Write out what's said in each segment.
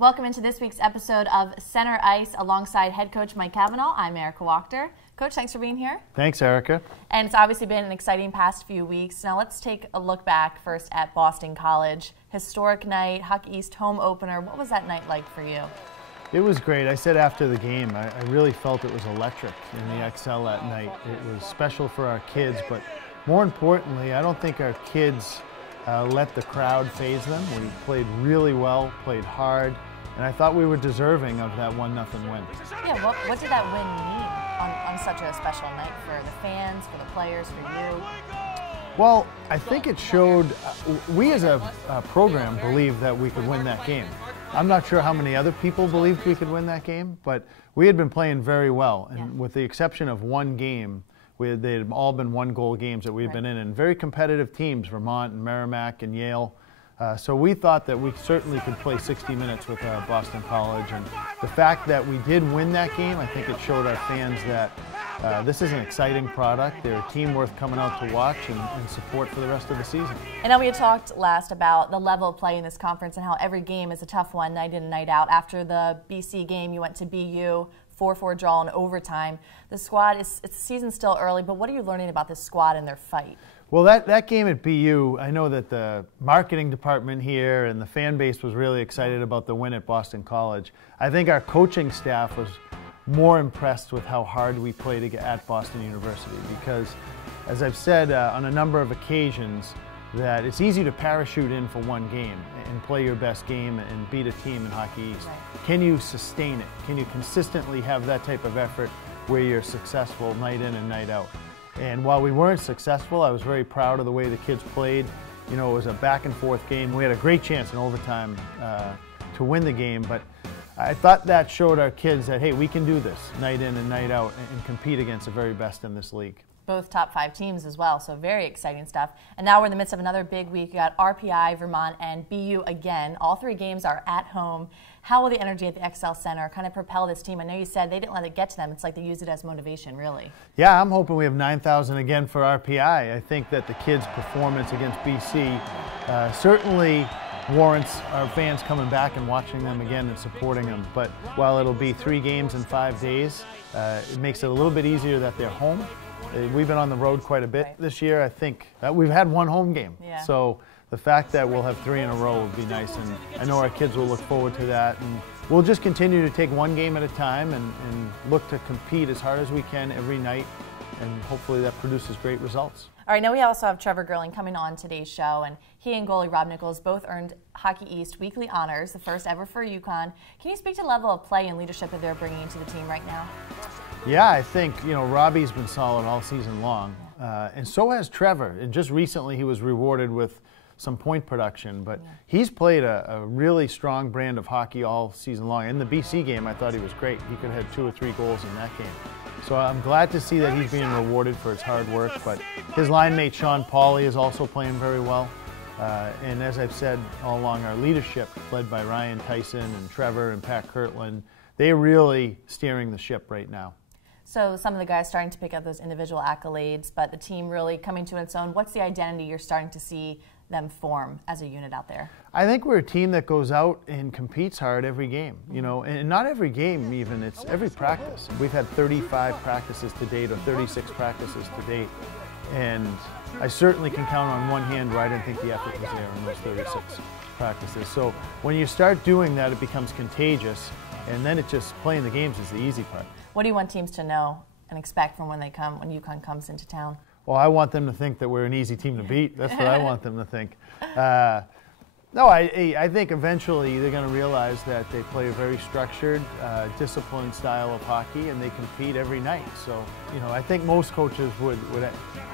Welcome into this week's episode of Center Ice alongside head coach Mike Cavanaugh. I'm Erika Wachter. Coach, thanks for being here. Thanks, Erika. And it's obviously been an exciting past few weeks. Now let's take a look back first at Boston College. Historic night, Hockey East home opener. What was that night like for you? It was great. I said after the game, I really felt it was electric in the XL that night. It was special for our kids, but more importantly, I don't think our kids let the crowd faze them. We played really well, played hard, and I thought we were deserving of that 1-0 win. Yeah, what did that win mean on such a special night for the fans, for the players, for you? Well, I think it showed, we as a program believed that we could win that game. I'm not sure how many other people believed we could win that game, but we had been playing very well, and with the exception of one game, they had all been one-goal games that we've been in, and very competitive teams, Vermont and Merrimack and Yale. So we thought that we certainly could play 60 minutes with Boston College, and the fact that we did win that game, I think it showed our fans that this is an exciting product. They're a team worth coming out to watch and support for the rest of the season. And then we had talked last about the level of play in this conference and how every game is a tough one, night in and night out. After the BC game, you went to BU, 4-4 draw in overtime. The squad, it's season still early, but what are you learning about this squad and their fight? Well, that game at BU, I know that the marketing department here and the fan base was really excited about the win at Boston College. I think our coaching staff was more impressed with how hard we played at Boston University because, as I've said on a number of occasions, that it's easy to parachute in for one game and play your best game and beat a team in Hockey East. Right. Can you sustain it? Can you consistently have that type of effort where you're successful night in and night out? And while we weren't successful, I was very proud of the way the kids played. You know, it was a back and forth game. We had a great chance in overtime to win the game, but I thought that showed our kids that, hey, we can do this night in and night out and compete against the very best in this league. Both top 5 teams as well, so very exciting stuff. And now we're in the midst of another big week. We got RPI, Vermont, and BU again. All 3 games are at home. How will the energy at the XL Center kind of propel this team? I know you said they didn't let it get to them. It's like they used it as motivation, really. Yeah, I'm hoping we have 9,000 again for RPI. I think that the kids' performance against BC certainly warrants our fans coming back and watching them again and supporting them. But while it'll be 3 games in 5 days, it makes it a little bit easier that they're home. We've been on the road quite a bit this year. I think that we've had 1 home game. Yeah. So the fact that we'll have 3 in a row would be nice, and I know our kids will look forward to that. And we'll just continue to take 1 game at a time and look to compete as hard as we can every night, and hopefully that produces great results. All right, now we also have Trevor Gerling coming on today's show, and he and goalie Rob Nichols both earned Hockey East weekly honors, the first ever for UConn. Can you speak to the level of play and leadership that they're bringing to the team right now? Yeah, I think, you know, Robbie's been solid all season long, and so has Trevor. And just recently he was rewarded with some point production, but he's played a really strong brand of hockey all season long. In the BC game, I thought he was great. He could have had 2 or 3 goals in that game. So I'm glad to see that he's being rewarded for his hard work, but his line mate Sean Pauly is also playing very well. And as I've said all along, our leadership, led by Ryan Tyson and Trevor and Pat Kirtland, they're really steering the ship right now. So some of the guys starting to pick up those individual accolades, but the team really coming to its own. What's the identity you're starting to see them form as a unit out there? I think we're a team that goes out and competes hard every game, you know, and not every game even, it's every practice. We've had 35 practices to date or 36 practices to date, and I certainly can count on one hand where I didn't think the effort was there in those 36 practices. So when you start doing that, it becomes contagious, and then it's just playing the games is the easy part. What do you want teams to know and expect from when UConn comes into town? Well, I want them to think that we're an easy team to beat. That's what I want them to think. No, I think eventually they're going to realize that they play a very structured, disciplined style of hockey, and they compete every night. So, you know, I think most coaches would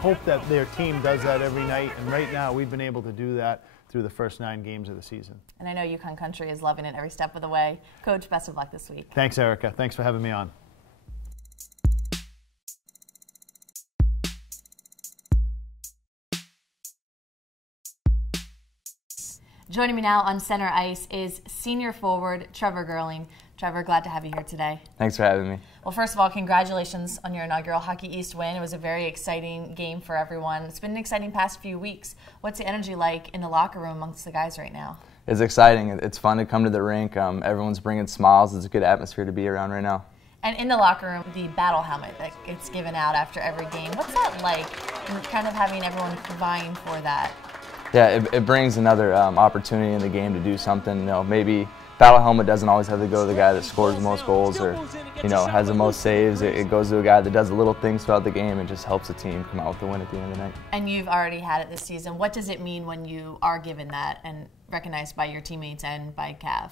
hope that their team does that every night, and right now we've been able to do that through the first 9 games of the season. And I know UConn country is loving it every step of the way. Coach, best of luck this week. Thanks, Erika. Thanks for having me on. Joining me now on center ice is senior forward Trevor Gerling. Trevor, glad to have you here today. Thanks for having me. Well, first of all, congratulations on your inaugural Hockey East win. It was a very exciting game for everyone. It's been an exciting past few weeks. What's the energy like in the locker room amongst the guys right now? It's exciting. It's fun to come to the rink. Everyone's bringing smiles. It's a good atmosphere to be around right now. And in the locker room, the battle helmet that gets given out after every game, what's that like, and kind of having everyone vying for that? Yeah, it brings another opportunity in the game to do something. You know, maybe battle helmet doesn't always have to go to the guy that scores the most goals or, you know, has the most saves. It goes to a guy that does the little things throughout the game and just helps the team come out with the win at the end of the night. And you've already had it this season. What does it mean when you are given that and recognized by your teammates and by Cav?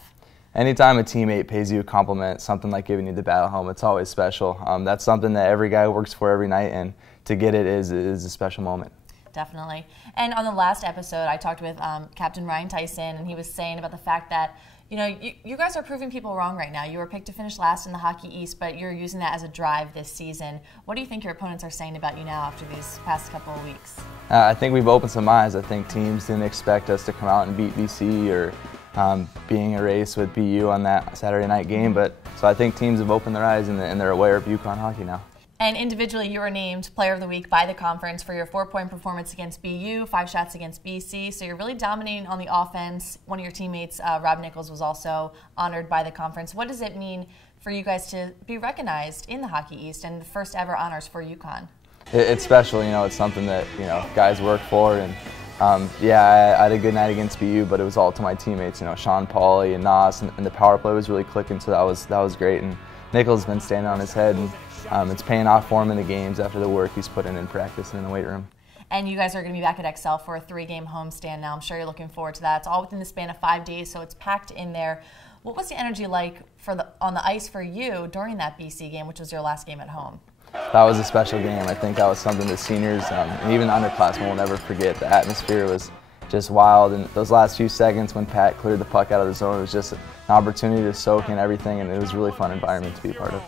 Anytime a teammate pays you a compliment, something like giving you the battle helmet, it's always special. That's something that every guy works for every night, and to get it is a special moment. Definitely. And on the last episode, I talked with Captain Ryan Tyson, and he was saying about the fact that, you know, you guys are proving people wrong right now. You were picked to finish last in the Hockey East, but you're using that as a drive this season. What do you think your opponents are saying about you now after these past couple of weeks? I think we've opened some eyes. I think teams didn't expect us to come out and beat BC or being a race with BU on that Saturday night game, so I think teams have opened their eyes and they're aware of UConn hockey now. And individually, you were named Player of the Week by the conference for your 4-point performance against BU, 5 shots against BC. So you're really dominating on the offense. One of your teammates, Rob Nichols, was also honored by the conference. What does it mean for you guys to be recognized in the Hockey East and the first ever honors for UConn? It's special. You know, it's something that, you know, guys work for. And yeah, I had a good night against BU, but it was all to my teammates. You know, Sean Pauly and Nas, and the power play was really clicking. So that was great. And Nichols has been standing on his head. And it's paying off for him in the games after the work he's put in practice and in the weight room. And you guys are going to be back at Excel for a 3-game homestand now. I'm sure you're looking forward to that. It's all within the span of 5 days, so it's packed in there. What was the energy like on the ice for you during that BC game, which was your last game at home? That was a special game. I think that was something the seniors and even the underclassmen will never forget. The atmosphere was just wild, and those last few seconds when Pat cleared the puck out of the zone, it was just an opportunity to soak in everything, and it was a really fun environment to be a part of.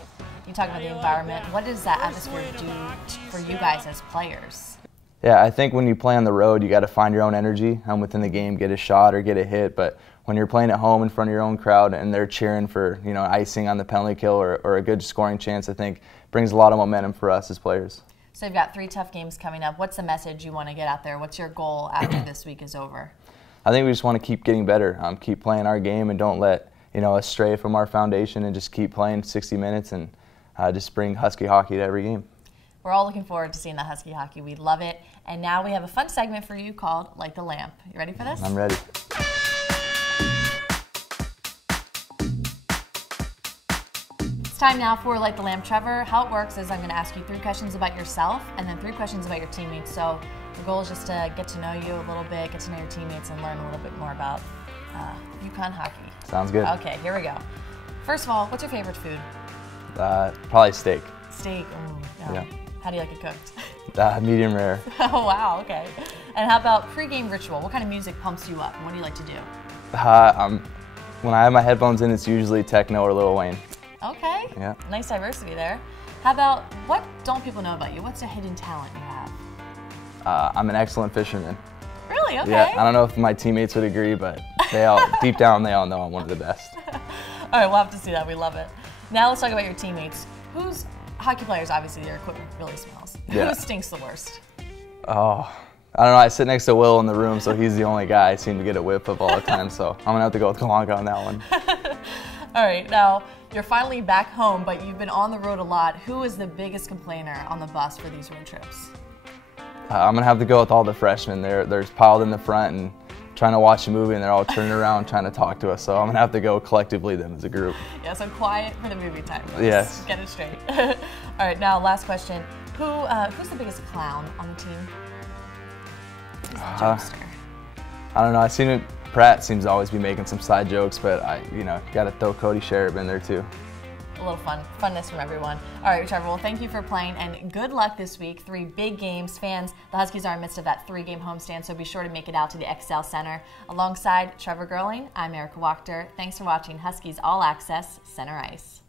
You talk about the environment. What does that atmosphere do for you guys as players? Yeah, I think when you play on the road, you got to find your own energy within the game, get a shot or get a hit. But when you're playing at home in front of your own crowd and they're cheering for, you know, icing on the penalty kill or a good scoring chance, I think brings a lot of momentum for us as players. So you've got 3 tough games coming up. What's the message you want to get out there? What's your goal after this week is over? I think we just want to keep getting better, keep playing our game, and don't let, you know, us stray from our foundation, and just keep playing 60 minutes and just bring Husky hockey to every game. We're all looking forward to seeing the Husky hockey. We love it. And now we have a fun segment for you called Light the Lamp. You ready for this? I'm ready. It's time now for Light the Lamp. Trevor, how it works is I'm going to ask you 3 questions about yourself and then 3 questions about your teammates. So the goal is just to get to know you a little bit, get to know your teammates, and learn a little bit more about UConn hockey. Sounds good. Okay, here we go. First of all, what's your favorite food? Probably steak. Steak. Yeah. How do you like it cooked? Medium rare. Oh, wow, okay. And how about pregame ritual? What kind of music pumps you up? And what do you like to do? When I have my headphones in, it's usually techno or Lil Wayne. Okay. Yeah. Nice diversity there. How about, what don't people know about you? What's a hidden talent you have? I'm an excellent fisherman. Really? Okay. Yeah, I don't know if my teammates would agree, but they all, deep down, they all know I'm one of the best. All right, we'll have to see that. We love it. Now let's talk about your teammates. Who's hockey players? Obviously, their equipment really smells. Yeah. Who stinks the worst? Oh, I don't know. I sit next to Will in the room, so he's the only guy I seem to get a whiff of all the time. So I'm gonna have to go with Kalanka on that one. All right, now you're finally back home, but you've been on the road a lot. Who is the biggest complainer on the bus for these road trips? I'm gonna have to go with all the freshmen. They're piled in the front and trying to watch a movie, and they're all turning around trying to talk to us. So I'm gonna have to go collectively them as a group. Yeah, so quiet for the movie time. Let's yes. Get it straight. All right, now last question. Who's the biggest clown on the team? Who's the jokester? I don't know. I seen it. Pratt seems to always be making some side jokes, but I, got to throw Cody Sherritt in there too. A little funness from everyone. All right, Trevor, well, thank you for playing, and good luck this week. 3 big games. Fans, the Huskies are in the midst of that 3-game homestand, so be sure to make it out to the Excel Center. Alongside Trevor Gerling, I'm Erika Wachter. Thanks for watching Huskies All Access Center Ice.